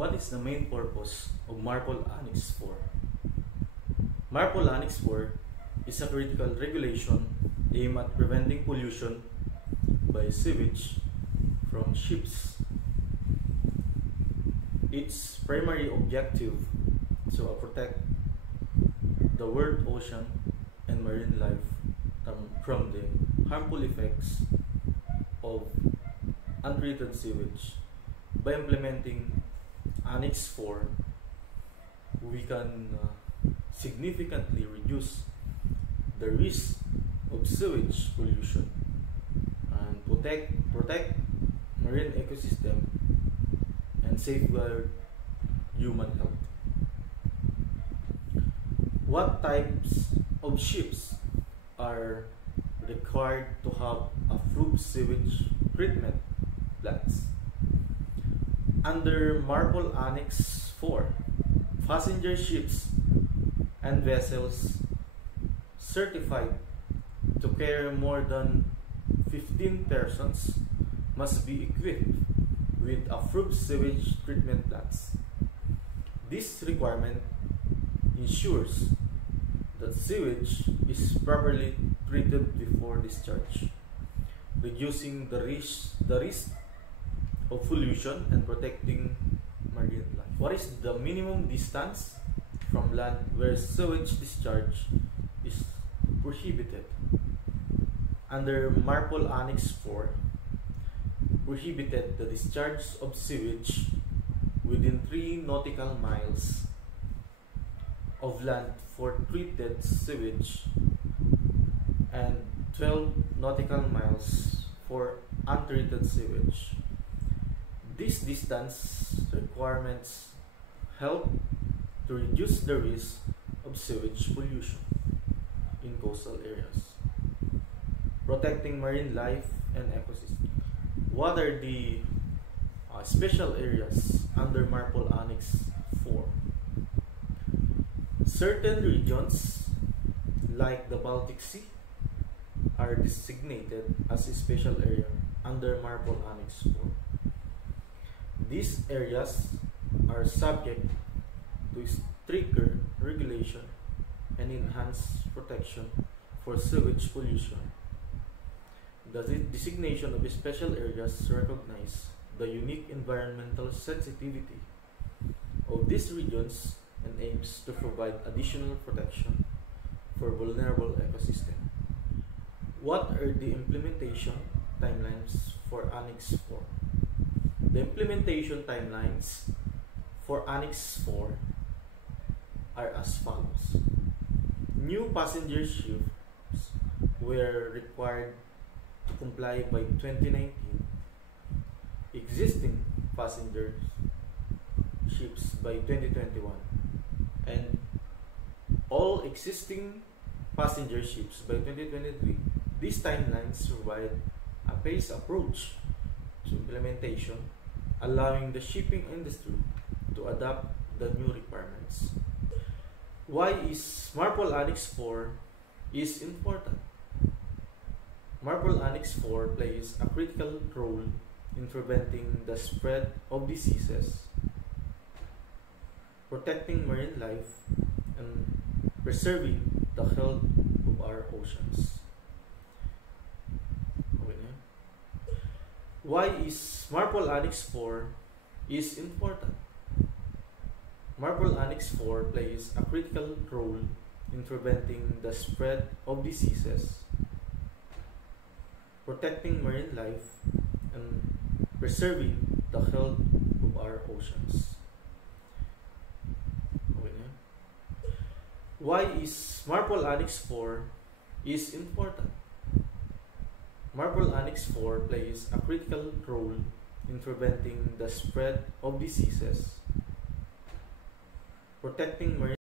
What is the main purpose of MARPOL Annex 4? MARPOL Annex 4 is a critical regulation aimed at preventing pollution by sewage from ships. Its primary objective is to protect the world ocean and marine life from the harmful effects of untreated sewage. By implementing Annex 4, we can significantly reduce the risk of sewage pollution and protect marine ecosystem and safeguard human health. What types of ships are required to have approved sewage treatment plants? Under MARPOL Annex 4, passenger ships and vessels certified to carry more than 15 persons must be equipped with approved sewage treatment plants. This requirement ensures that sewage is properly treated before discharge, reducing the risk of pollution and protecting marine life. What is the minimum distance from land where sewage discharge is prohibited? Under MARPOL Annex 4, prohibited the discharge of sewage within 3 nautical miles of land for treated sewage and 12 nautical miles for untreated sewage. These distance requirements help to reduce the risk of sewage pollution in coastal areas, protecting marine life and ecosystem. What are the special areas under MARPOL Annex 4? Certain regions, like the Baltic Sea, are designated as a special area under MARPOL Annex 4. These areas are subject to stricter regulation and enhanced protection for sewage pollution. The designation of special areas recognizes the unique environmental sensitivity of these regions and aims to provide additional protection for vulnerable ecosystems. What are the implementation timelines for Annex 4? The implementation timelines for Annex 4 are as follows. New passenger ships were required to comply by 2019. Existing passenger ships by 2021. And all existing passenger ships by 2023. These timelines provide a phased approach to implementation, allowing the shipping industry to adapt the new requirements. Why is MARPOL Annex 4 is important? MARPOL Annex 4 plays a critical role in preventing the spread of diseases, protecting marine life, and preserving the health of our oceans. Why is MARPOL Annex 4 is important? MARPOL Annex 4 plays a critical role in preventing the spread of diseases, protecting marine life, and preserving the health of our oceans. Why is MARPOL Annex 4 is important? MARPOL Annex 4 plays a critical role in preventing the spread of diseases, protecting marine